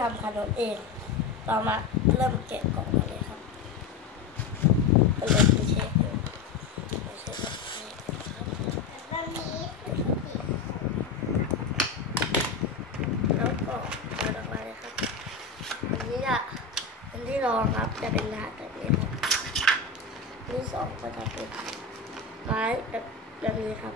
ทำขนมเองเรามาเริ่มแกะกล่องกันเลยครับเป็นเลยเป็นเชฟเลยเป็นเชฟแบบนี้ครับแล้วก็เปิดออกมาเลยครับอันนี้จะอันที่รองครับจะเป็นถาดแบบนี้ครับอันที่สองก็จะเป็นไม้แบบแบบนี้ครับ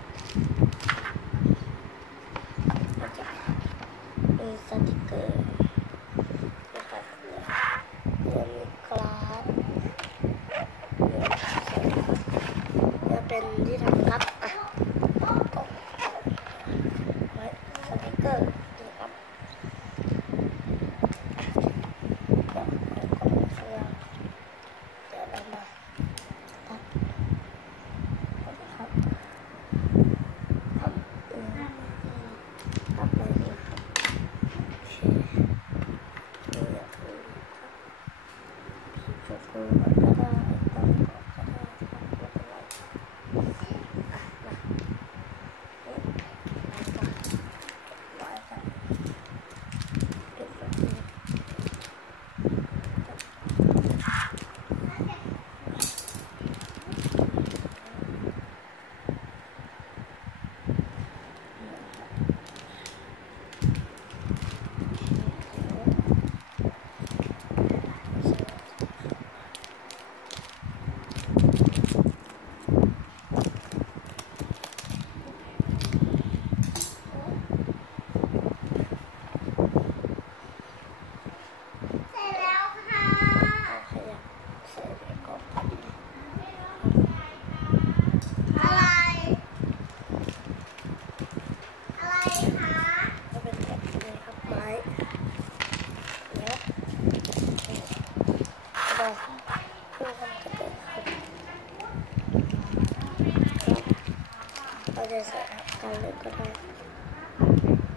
จะใส่กันเลยก็ได้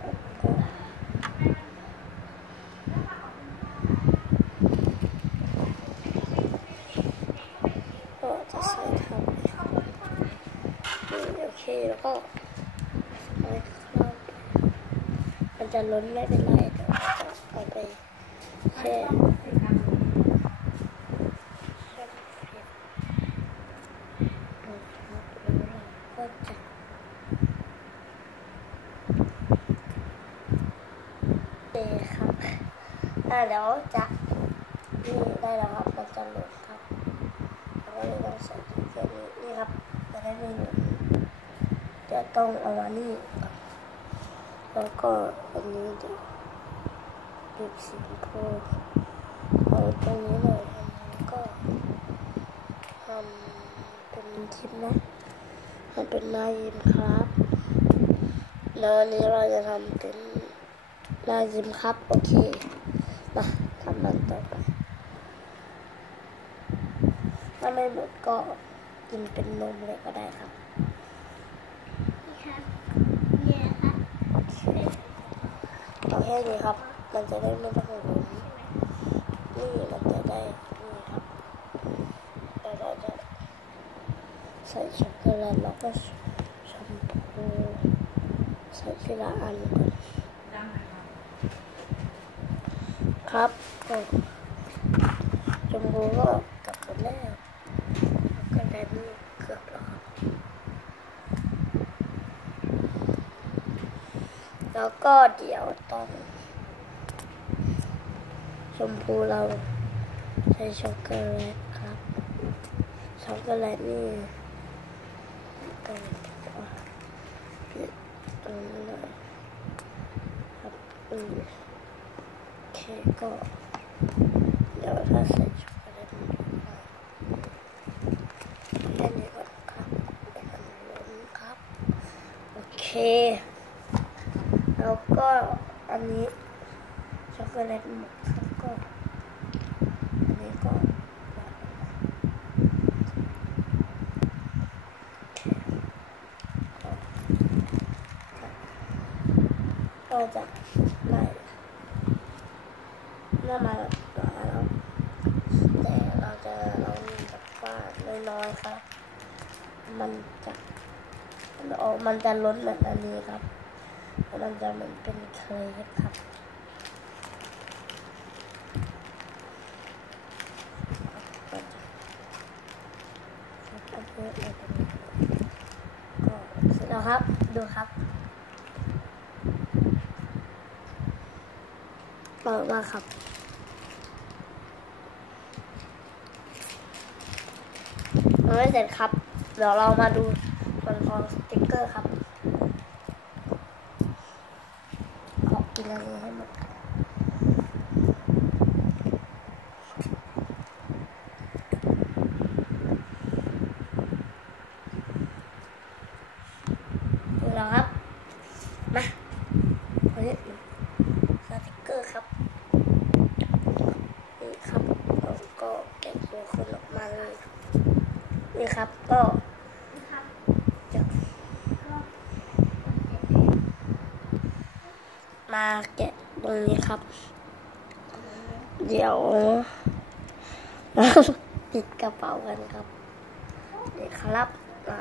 แล้วก็จะใส่ทำเลยคโอเคแล้วก็เอาไปครอบมันจะล้นไม่เป็นไรเดี๋ยวเราจะเอาไปแช่แช่น้ำเย็นนะครับแล้วเราก็จะ เทครับอ่าเดี๋ยวจะนี่ได้แล้วครับมันจะหลุดครับเราก็เลยต้องใส่ที่เกลือนี้นี่ครับจะได้ไม่หลุดเดี๋ยวต้องเอามานี่แล้วก็อันนี้ดี๋ยวบีบสีชมพูเอาตรงนี้หน่อยอันนี้ก็ทำเป็นทิปนะทำเป็นลายิ้มครับแล้วอันนี้เราจะทำเป็น ลายยิ้มครับ โอเค มาทำมันต่อไปถ้าไม่หมดก็กินเป็นนมเลยก็ได้ครับนี่ค่ะเนี่ยค่ะโอเคเอาแค่นี้ครับ มันจะได้ไม่ต้องหมุนนี่มันจะได้ นี่ครับแล้วเราจะใส่ช็อกโกแลตแล้วก็ชมพูใส่ทีละอันก่อน ครับชมพูก็กลับหมดแล้วช็อกโกแตนี่เกือบแล้วครับแล้วก็เดี๋ยวตองชมพูเราใช้ช็อกโกแลตครับช็อกโกแลตนี่ตรงปิดตรงนี้หน่อยครับอืม เก็เดี๋ยวถ้าใส่ช็อกโกแลตมันนี้ก่อนครับเดี๋ยวมันล้นครับโอเค แล้วก็อันนี้ช็อกโกแลตหมดครับก็อันนี้ก็วางลงมาโอเคก็ก็จะ เริ่มมาแล้วแต่เราจะเราแบบว่าน้อยๆครับ มันจะมันจะล้นแบบอันนี้ครับมันจะเหมือนเป็นเคยครับก็เสร็จแล้วครับ ดูครับเปิดมาครับ ยังไม่เสร็จครับ เดี๋ยวเรามาดูส่วนของสติกเกอร์ครับขอกินอะไรให้หมดก่อนดูแล้วครับ มาเนี่ยสติกเกอร์ครับ นี่ครับแล้วก็แกะตัวคนออกมาเลย นี่ครับ ก็ นะครับ จะ ก็ มาแกะตรงนี้ครับ เดี๋ยวเราปิดกระเป๋ากันครับนี่ครับอ่า